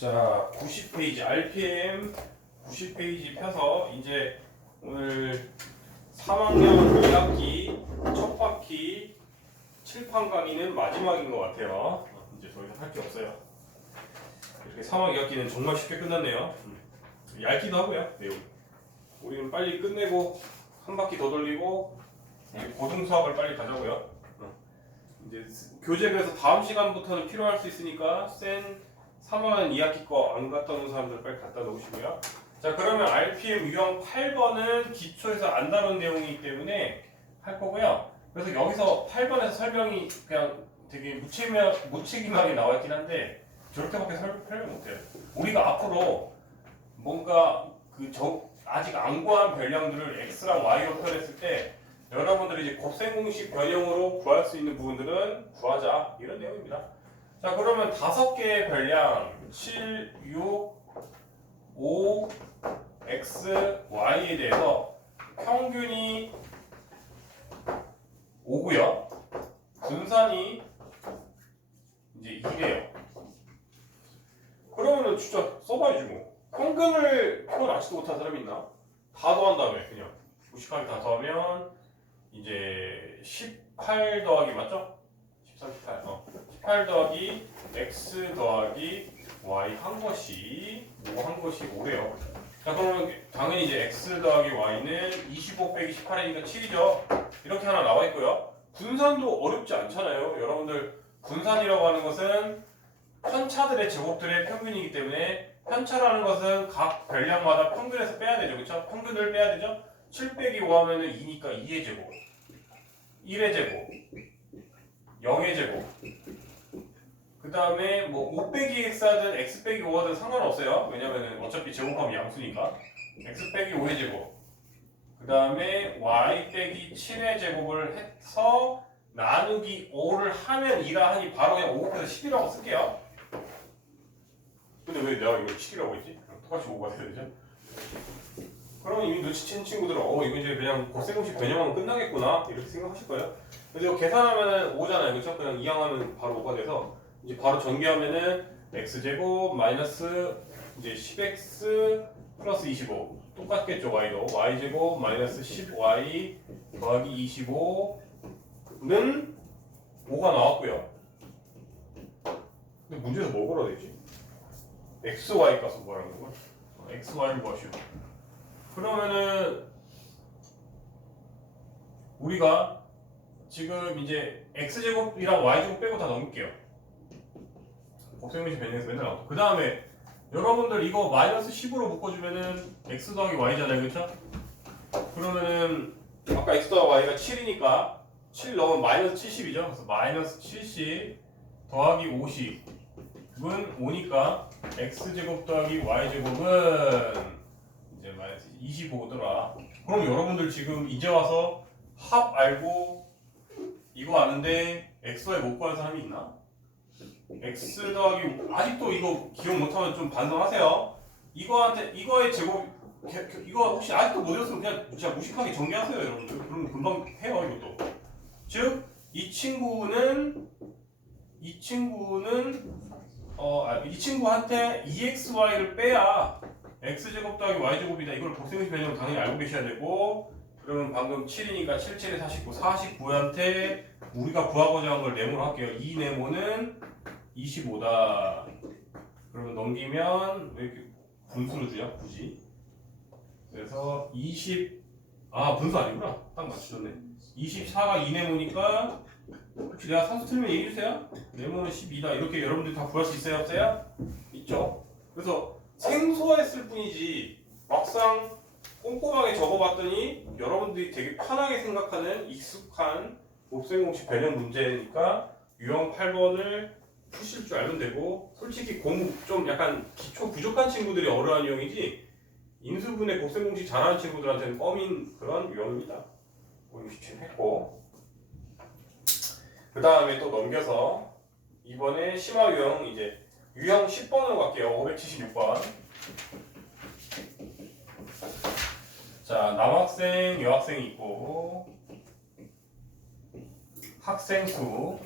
자, 90페이지 RPM 90페이지 펴서 이제 오늘 3학년 2학기 첫 바퀴 칠판 강의는 마지막인 것 같아요. 이제 더 이상 할 게 없어요. 이렇게 3학 2학기는 정말 쉽게 끝났네요. 음. 얇기도 하고요. 내용. 우리는 빨리 끝내고 한 바퀴 더 돌리고 고등 수학을 빨리 가자고요. 어. 이제 교재 그래서 다음 시간부터는 필요할 수 있으니까 센 3학년 2학기 거 안 갖다 놓은 사람들 빨리 갖다 놓으시고요. 자 그러면 RPM 유형 8번은 기초에서 안 다룬 내용이기 때문에 할 거고요. 그래서 여기서 8번에서 설명이 그냥 되게 무책임하, 무책임하게 나와 있긴 한데 저렇게밖에 설- 설명 못해요. 우리가 앞으로 뭔가 그 저 아직 안 구한 별량들을 x랑 y로 표현했을 때 여러분들이 이제 곱셈 공식 변형으로 구할 수 있는 부분들은 구하자 이런 내용입니다. 자 그러면 다섯 개의 별량 7, 6, 5, x, y에 대해서 평균이 5고요. 분산이 이제 2래요. 그러면은 진짜 써봐야지 뭐. 평균을 표현 아직도 못한 사람이 있나? 다 더한 다음에 그냥 무식하게 다 더하면 이제 18 더하기 맞죠? 13, 18. 어. 18 더하기 x 더하기 y 한 것이 5한 것이 5래요. 자 그러면 당연히 이제 x 더하기 y는 25 빼기 18이니까 7이죠. 이렇게 하나 나와 있고요. 분산도 어렵지 않잖아요. 여러분들 분산이라고 하는 것은 편차들의 제곱들의 평균이기 때문에 편차라는 것은 각 별량마다 평균에서 빼야 되죠. 그렇죠? 평균을 빼야 되죠. 7 빼기 5 하면 은 2니까 2의 제곱, 1의 제곱, 0의 제곱. 그 다음에 뭐5 빼기 x 하든 x 빼기 5 하든 상관없어요. 왜냐면은 어차피 제곱하면 양수니까. x 빼기 5의 제곱. 그 다음에 y 빼기 7의 제곱을 해서 나누기 5를 하면 2라 하니 바로 그냥 5 곱해서 10이라고 쓸게요. 근데 왜 내가 이걸 7이라고 했지? 똑같이 5가 돼야 되죠? 그럼 이미 눈치챈 친구들은 어 이거 이제 그냥 곱셈공식 변형하면 끝나겠구나 이렇게 생각하실 거예요. 그래서 이거 계산하면은 5잖아요, 그렇죠? 그냥 이항하면 바로 5가 돼서 이제 바로 전개하면은 x 제곱 마이너스 이제 10x 플러스 25 똑같겠죠 y도 y 제곱 마이너스 10y 더하기 25는 5가 나왔고요. 근데 문제에서 뭐 걸어야 되지? x, y 값은 뭐라는 거야? 어, x, y를 구하시오. 그러면은 우리가 지금 이제 x 제곱이랑 y 제곱 빼고 다 넘길게요. 곱셈공식 변형에서 맨날 나오죠. 그 다음에 여러분들 이거 마이너스 10으로 묶어주면은 x 더하기 y잖아요, 그렇죠? 그러면은 아까 x 더하기 y가 7이니까 7 넣으면 마이너스 70이죠. 그래서 마이너스 70 더하기 50은 5니까 x 제곱 더하기 y 제곱은 이제 마이너스 25더라. 그럼 여러분들 지금 이제 와서 합 알고 이거 아는데 x, y 못 구하는 사람이 있나? X 더하기 아직도 이거 기억 못하면 좀 반성하세요. 이거한테 이거의 제곱 이거 혹시 아직도 못 외웠으면 그냥 진짜 무식하게 정리하세요, 여러분들. 그럼 금방 해요, 이것도. 즉, 이 친구는 이 친구는 어, 아, 이 친구한테 2xy를 빼야 x제곱 더하기 y제곱이다. 이걸 곱셈식 변형을 당연히 알고 계셔야 되고 그러면 방금 7이니까 7, 7에 49, 49한테 우리가 구하고자 한 걸 네모로 할게요. 이 네모는 25다. 그러면 넘기면 왜 이렇게 분수로 주냐? 굳이. 그래서 20, 아 분수 아니구나. 딱 맞추셨네. 24가 2 네모니까 혹시 내가 산수 틀리면 얘기해주세요. 네모는 12다. 이렇게 여러분들이 다 구할 수 있어요? 없어요? 있죠. 그래서 생소했을 뿐이지 막상 꼼꼼하게 적어봤더니 여러분들이 되게 편하게 생각하는 익숙한 곱셈 공식 변형 문제니까 유형 8번을 푸실 줄 알면 되고 솔직히 공부 좀 약간 기초 부족한 친구들이 어려운 유형이지 인수분해 곱셈공식 잘하는 친구들한테는 껌인 그런 유형입니다. 뭐 이거 했고 그 다음에 또 넘겨서 이번에 심화 유형 이제 유형 10번으로 갈게요. 576번. 자, 남학생, 여학생이 있고 학생 수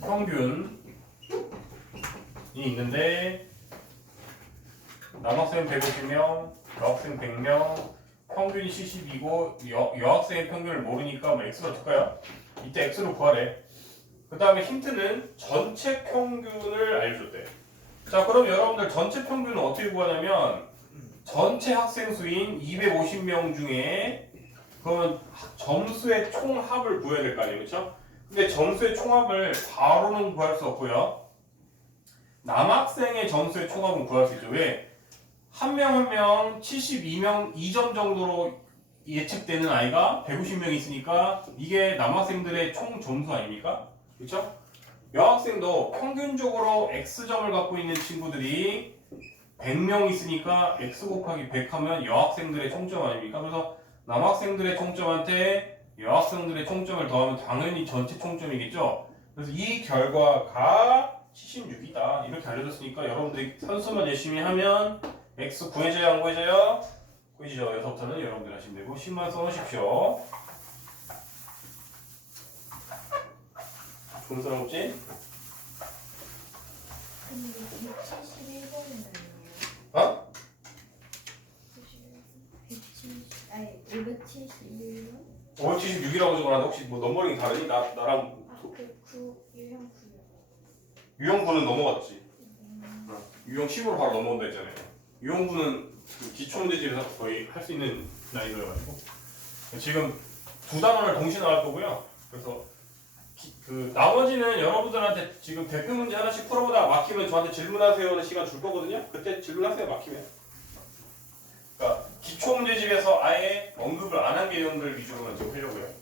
평균 있는데 남학생 150명, 여학생 100명, 평균이 70이고 여, 여학생의 평균을 모르니까 뭐 x가 될까요? 이때 x로 구하래. 그 다음에 힌트는 전체 평균을 알려줬대. 자 그럼 여러분들 전체 평균은 어떻게 구하냐면 전체 학생 수인 250명 중에 그러면 점수의 총합을 구해야 될 거 아니에요, 그렇죠? 근데 점수의 총합을 바로는 구할 수 없고요. 남학생의 점수의 총합은 구할 수 있죠. 왜? 한 명 한 명 72명 2점 정도로 예측되는 아이가 150명 있으니까 이게 남학생들의 총 점수 아닙니까? 그렇죠? 여학생도 평균적으로 X점을 갖고 있는 친구들이 100명 있으니까 X 곱하기 100 하면 여학생들의 총점 아닙니까? 그래서 남학생들의 총점한테 여학생들의 총점을 더하면 당연히 전체 총점이겠죠? 그래서 이 결과가 76이다. 이렇게 알려줬으니까 여러분들이 선수만 열심히 하면 X 구해줘야 안 구해줘요? 구해지죠. 여기서부터는 여러분들 하시면 되고 10만 써놓으십시오. 좋은 사람 없지? 근데 171번이네요. 어? 170, 아니 571번? 576이라고 적어놨는데 혹시 뭐 넘버링이 다르니? 나, 나랑 아그 유형 9요. 유형부는 넘어갔지. 음, 어, 유형 10으로 바로 넘어온다 했잖아요. 유형부는 그 기초 문제집에서 거의 할 수 있는 난이도여가지고 지금 두 단원을 동시에 나갈 거고요. 그래서 기- 그 나머지는 여러분들한테 지금 대표 문제 하나씩 풀어보다 막히면 저한테 질문하세요는 시간 줄 거거든요. 그때 질문하세요 막히면. 그러니까 기초 문제집에서 아예 언급을 안 한 개념들 위주로만 지금 하려고요.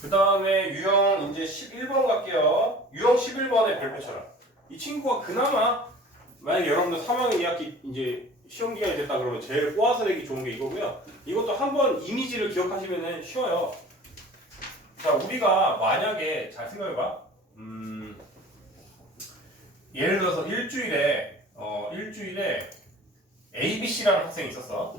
그 다음에 유형 이제 11번 갈게요. 유형 11번의 별표처럼. 이 친구가 그나마 만약에 여러분들 3학년 2학기 이제 시험 기간이 됐다 그러면 제일 꼬아서 내기 좋은 게 이거고요. 이것도 한번 이미지를 기억하시면 쉬워요. 자, 우리가 만약에 잘 생각해봐. 음, 예를 들어서 일주일에 어, 일주일에 A, B, C라는 학생이 있었어.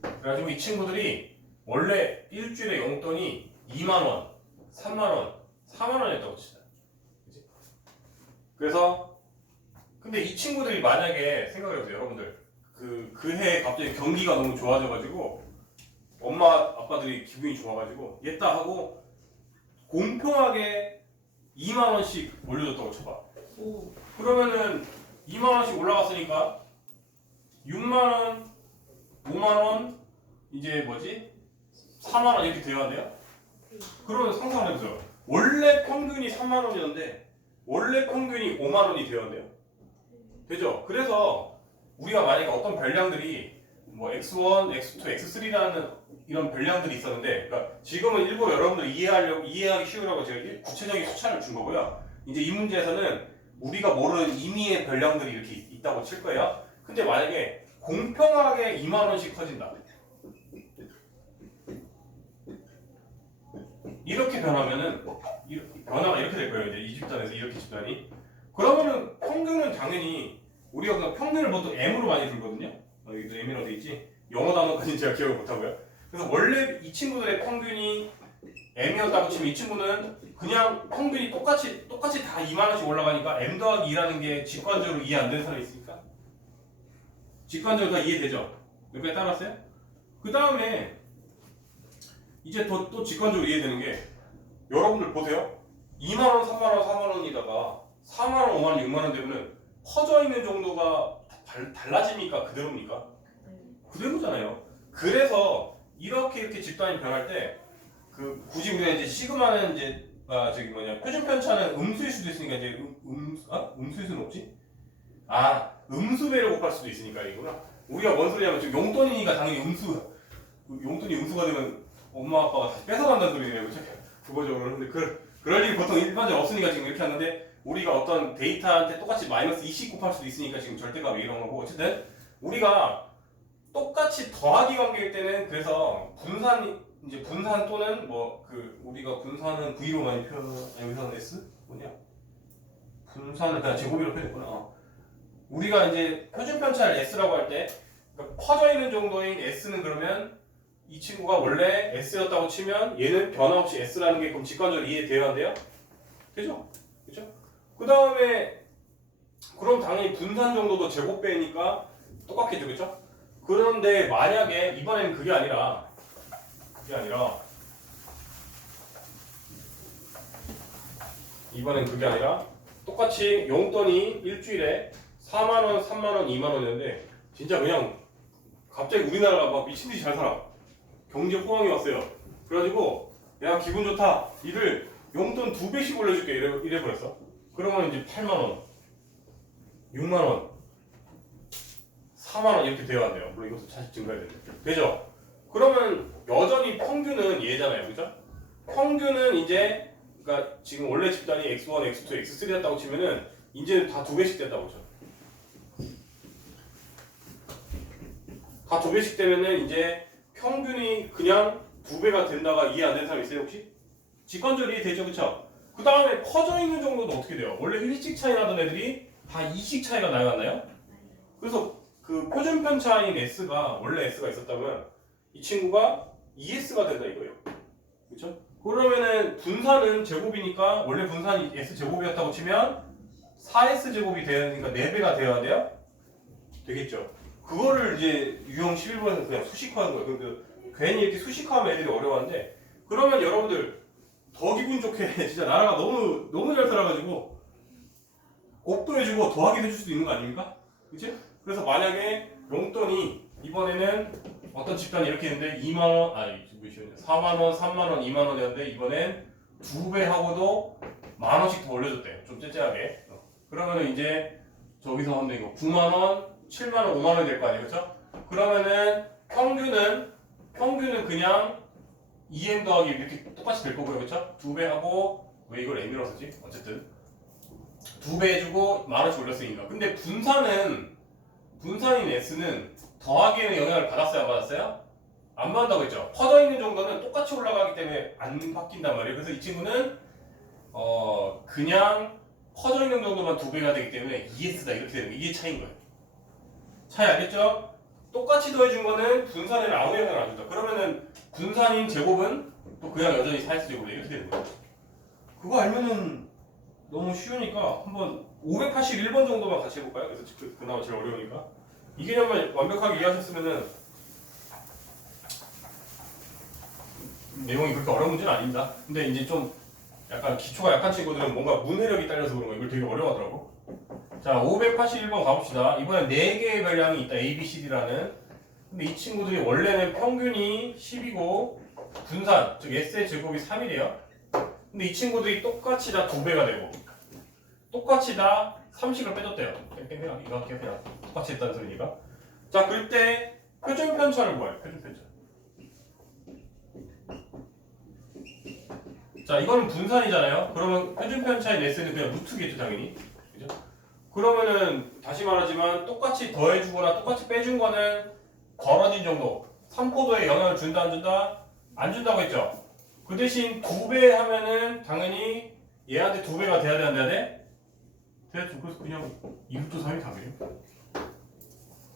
그래가지고 이 친구들이 원래 일주일에 용돈이 2만 원, 3만 원, 4만 원이었다고 치자. 그치? 그래서 근데 이 친구들이 만약에 생각해보세요, 여러분들. 그 그해 갑자기 경기가 너무 좋아져가지고 엄마 아빠들이 기분이 좋아가지고 얘다 하고 공평하게 2만 원씩 올려줬다고 쳐봐. 오. 그러면은 2만 원씩 올라갔으니까 6만 원, 5만 원, 이제 뭐지? 4만 원 이렇게 돼야 돼요? 그러면 상상을 해보세요. 원래 평균이 3만 원이었는데 원래 평균이 5만 원이 되었네요. 되죠? 그래서 우리가 만약에 어떤 별량들이 뭐 x1, x2, x3라는 이런 별량들이 있었는데 그러니까 지금은 일부러 여러분들 이해하려고 이해하기 쉬우라고 제가 일- 구체적인 숫자를 준 거고요. 이제 이 문제에서는 우리가 모르는 임의의 별량들이 이렇게 있- 있다고 칠 거예요. 근데 만약에 공평하게 2만 원씩 커진다. 이렇게 변하면은 이- 변화가 이렇게 될 거예요. 이제 이 집단에서 이렇게 집단이. 그러면은 평균은 당연히 우리가 그냥 평균을 보통 m으로 많이 들거든요. 어, 여기도 m이라고 돼 있지. 영어 단어까지는 제가 기억을 못 하고요. 그래서 원래 이 친구들의 평균이 m이었다고 치면 이 친구는 그냥 평균이 똑같이 똑같이 다 2만 원씩 올라가니까 m 더하기 2라는 게 직관적으로 이해 안 되는 사람이 있으니까 직관적으로 다 이해되죠? 여기까지 따라왔어요? 그 다음에 이제 또, 또 직관적으로 이해되는 게 여러분들 보세요. 2만 원, 3만 원, 4만 원이다가 4만 원, 5만 원, 6만 원 되면은 퍼져 있는 정도가 달, 달라집니까? 그대로입니까? 네. 그대로잖아요. 그래서 이렇게 이렇게 집단이 변할 때 그 굳이 우리가 이제 시그마는 이제 아 저기 뭐냐 표준 편차는 음수일 수도 있으니까 이제 음, 음 아? 음수일 수는 없지? 아 음수 배를 곱할 수도 있으니까 이구나. 우리가 뭔 소리냐면 지금 용돈이니까 당연히 음수 용돈이 음수가 되면 엄마 아빠가 다시 뺏어간다는 소리네요, 그렇죠? 그거적으로 근데 그 그럴 일이 보통 일반적으로 없으니까 지금 이렇게 하는데 우리가 어떤 데이터한테 똑같이 마이너스 20 곱할 수도 있으니까 지금 절대값 이런 거고 어쨌든 우리가 똑같이 더하기 관계일 때는 그래서 분산 이제 분산 또는 뭐 그 우리가 분산은 V로 많이 표현 아니 여기서는 S 뭐냐 분산을 그냥 제곱으로 표현했구나 어. 우리가 이제 표준 편차를 S라고 할때 그러니까 퍼져 있는 정도인 S는 그러면 이 친구가 원래 S였다고 치면 얘는 변함없이 S라는 게 그럼 직관적으로 이해돼야 한대요? 되죠? 그죠? 그 다음에 그럼 당연히 분산 정도도 제곱배니까 똑같겠죠, 그죠? 그런데 만약에 이번에는 그게 아니라 그게 아니라 이번엔 그게 아니라 똑같이 용돈이 일주일에 4만 원, 3만 원, 2만 원이었는데 진짜 그냥 갑자기 우리나라가 막 미친 듯이 잘 살아. 경제 호황이 왔어요. 그래가지고 야 기분 좋다. 이를 용돈 두 배씩 올려줄게 이래, 이래 버렸어. 그러면 이제 8만 원, 6만 원, 4만 원 이렇게 돼야 한대요. 물론 이것도 차식 증가해야 되는데. 되죠? 그러면 여전히 평균은 얘잖아요. 그죠? 평균은 이제 그러니까 지금 원래 집단이 x1, x2, x3였다고 치면은 이제는 다두 배씩 됐다고 쳐. 다두 배씩 되면은 이제 평균이 그냥 두 배가 된다가 이해 안 되는 사람 있어요 혹시? 직관적으로 이해되죠 그쵸? 그 다음에 퍼져 있는 정도도 어떻게 돼요? 원래 1씩 차이 나던 애들이 다 2씩 차이가 나요 안 나요? 그래서 그 표준 편 차인 S가 원래 S가 있었다면 이 친구가 ES가 된다 이거예요 그쵸? 그러면은 분산은 제곱이니까 원래 분산이 S 제곱이었다고 치면 4S 제곱이 되니까 4배가 되어야 돼요? 되겠죠? 그거를 이제 유형 11번에서 그냥 수식화한 거예요. 근데 괜히 이렇게 수식화하면 애들이 어려워하는데 그러면 여러분들 더 기분 좋게 진짜 나라가 너무 너무 잘 살아가지고 곱도 해주고 더하기도 해줄 수도 있는 거 아닙니까? 그치? 그래서 만약에 용돈이 이번에는 어떤 집단이 이렇게 했는데 2만 원 아니 몇이었냐 4만 원, 3만 원, 2만 원 이었는데 이번엔 두 배 하고도 만 원씩 더 올려줬대. 좀 째째하게. 어. 그러면은 이제 저기서 하면 이거 9만 원, 7만 원, 5만 원이 될 거 아니에요, 그렇죠? 그러면은 평균은 평균은 그냥 2m 더하기 이렇게 똑같이 될 거고요, 그렇죠? 두 배 하고 왜 이걸 m이라고 쓰지? 어쨌든 두 배 해주고 만 원씩 올렸으니까. 근데 분산은 분산인 s는 더하기에는 영향을 받았어요, 안 받았어요? 안 받는다고 했죠. 퍼져 있는 정도는 똑같이 올라가기 때문에 안 바뀐단 말이에요. 그래서 이 친구는 어 그냥 퍼져 있는 정도만 두 배가 되기 때문에 ES다 이렇게 되는 거 이게 차이인 거예요. 차이 알겠죠? 똑같이 더해준 거는 분산에는 아무 영향을 안 준다. 그러면은 분산인 제곱은 또 그냥 여전히 4S 제곱이 이렇게 되는 거예요. 그거 알면은 너무 쉬우니까 한번 581번 정도만 같이 해볼까요? 그래서 그, 그나마 제일 어려우니까 이 개념을 완벽하게 이해하셨으면은 내용이 그렇게 어려운 문제는 아닙니다. 근데 이제 좀 약간 기초가 약한 친구들은 뭔가 문해력이 딸려서 그런 거 이걸 되게 어려워하더라고. 자, 581번 가봅시다. 이번엔 4개의 별량이 있다. A, B, C, D라는. 근데 이 친구들이 원래는 평균이 10이고 분산, 즉 S의 제곱이 3이래요. 근데 이 친구들이 똑같이 다 2배가 되고 똑같이 다 30을 빼줬대요. 뺑뺑뺑 이거 할게요. 똑같이 했다는 소리니까. 자, 그럴 때 표준 편차를 구해요. 표준 편차. 자, 이거는 분산이잖아요. 그러면 표준 편차의 S는 그냥 루트겠죠, 당연히. 그죠? 그러면은 다시 말하지만 똑같이 더해주거나 똑같이 빼준 거는 걸어진 정도. 3코드에 영향을 준다 안 준다? 안 준다고 했죠. 그 대신 두 배 하면은 당연히 얘한테 두 배가 돼야 돼 안 돼야 돼? 돼야죠. 그래서 그냥 2루트 3이 답이에요.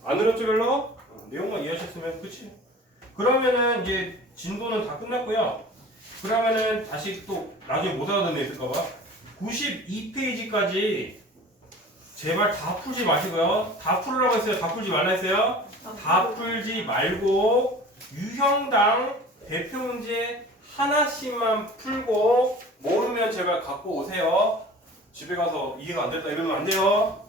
안 어렵죠 별로? 어, 내용만 이해하셨으면 끝이. 그러면은 이제 진도는 다 끝났고요. 그러면은 다시 또 나중에 못 알아듣는 애 있을까봐 92페이지까지 제발 다 풀지 마시고요. 다 풀으라고 했어요. 다 풀지 말라 했어요. 다 풀지 말고 유형당 대표 문제 하나씩만 풀고 모르면 제발 갖고 오세요. 집에 가서 이해가 안 됐다 이러면 안 돼요.